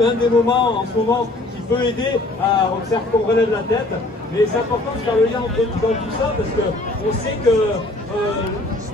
un des moments en ce moment qui peut aider à faire qu'on relève la tête. Mais c'est important de faire le lien entre dans tout ça parce qu'on sait que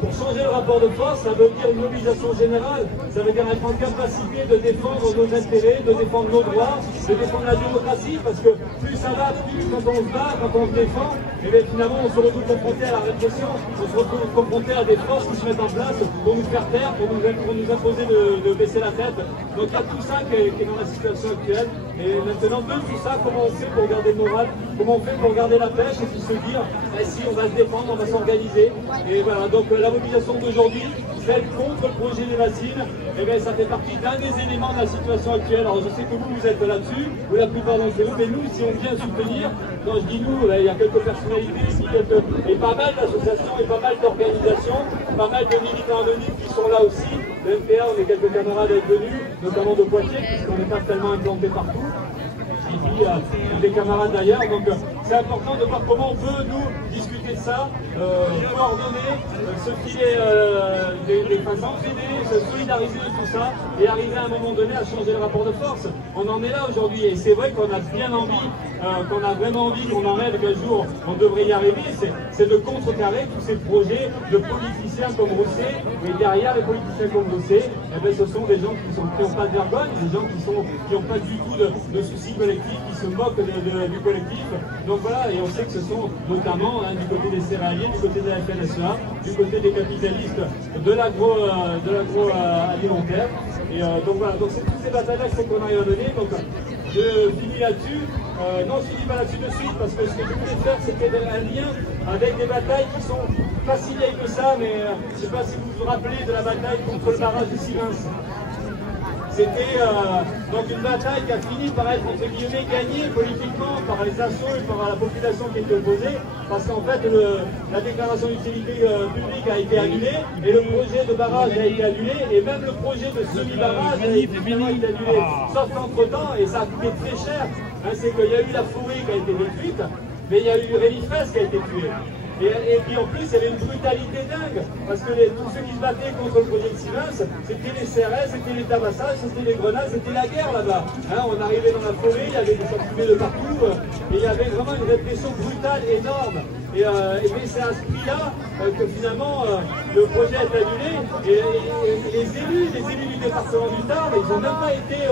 pour changer le rapport de force, ça veut dire une mobilisation générale, ça veut dire être en capacité de défendre nos intérêts, de défendre nos droits, de défendre la démocratie, parce que plus ça va, plus quand on se bat, quand on se défend, et bien finalement on se retrouve confronté à la répression, on se retrouve confronté à des forces qui se mettent en place pour nous faire taire, pour nous imposer de baisser la tête. Donc il y a tout ça qui est dans la situation actuelle, et maintenant de tout ça, comment on fait pour garder le moral, comment on fait pour garder la pêche, et puis se dire, si on va se défendre, on va s'organiser, et voilà, donc la mobilisation d'aujourd'hui, celle contre le projet des vaccins, eh bien, ça fait partie d'un des éléments de la situation actuelle. Alors je sais que vous êtes là-dessus, ou la plupart d'entre vous, mais nous, si on vient soutenir, quand je dis nous, il y a quelques personnalités ici, et pas mal d'associations, et pas mal d'organisations, pas mal de militants anonymes qui sont là aussi. Le MPA, on est quelques camarades à être venus, notamment de Poitiers, puisqu'on n'est pas tellement implanté partout. Et puis des camarades d'ailleurs, donc c'est important de voir comment on peut nous discuter de ça, coordonner, se filer des phases entraînées, se solidariser de tout ça et arriver à un moment donné à changer le rapport de force. On en est là aujourd'hui et c'est vrai qu'on a bien envie, qu'on a vraiment envie qu'on en rêve qu'un jour on devrait y arriver, c'est de contrecarrer tous ces projets de politiciens comme Rousset, et derrière les politiciens comme Rousset, eh bien, ce sont des gens qui n'ont pas de vergogne, des gens qui n'ont pas du tout de soucis collectifs, qui se moquent du collectif. Donc voilà, et on sait que ce sont notamment du côté des céréaliers, du côté de la FNSEA, du côté des capitalistes de l'agroalimentaire. Et donc voilà, donc c'est toutes ces batailles-là qu'on arrive à mener. Donc je finis là-dessus. Non, je ne finis pas là-dessus de suite parce que ce que je voulais faire, c'était un lien avec des batailles qui sont pas si vieilles que ça, mais je ne sais pas si vous vous rappelez de la bataille contre le barrage de Sivins. C'était donc une bataille qui a fini par être entre guillemets gagnée politiquement par les assos et par la population qui était opposée, parce qu'en fait la déclaration d'utilité publique a été annulée et le projet de barrage a été annulé et même le projet de semi-barrage a été annulé. Sauf qu'entre-temps, et ça a coûté très cher, hein, c'est qu'il y a eu la forêt qui a été détruite, mais il y a eu Rémi Fraisse qui a été tué. Et puis en plus, il y avait une brutalité dingue, parce que tous ceux qui se battaient contre le projet de Sivins, c'était les CRS, c'était les tabassages, c'était les grenades, c'était la guerre là-bas. Hein, on arrivait dans la forêt, il y avait des gens fumés de partout, et il y avait vraiment une répression brutale, énorme. Et c'est à ce prix-là que finalement le projet est annulé, et les élus du département du Tarn, ils n'ont même pas été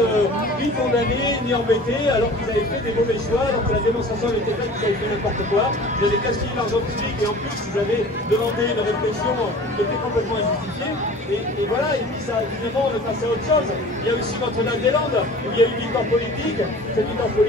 ni condamnés, ni embêtés, alors qu'ils avaient fait des mauvais choix, alors que la démonstration avait été faite qu'ils avaient fait n'importe quoi. Ils avaient gaspillé l'argent public et en plus ils avaient demandé une répression qui était complètement injustifiée. Et voilà, et puis ça, évidemment, on est passé à autre chose. Il y a aussi Notre-Dame-des-Landes, où il y a eu une victoire politique. Cette victoire politique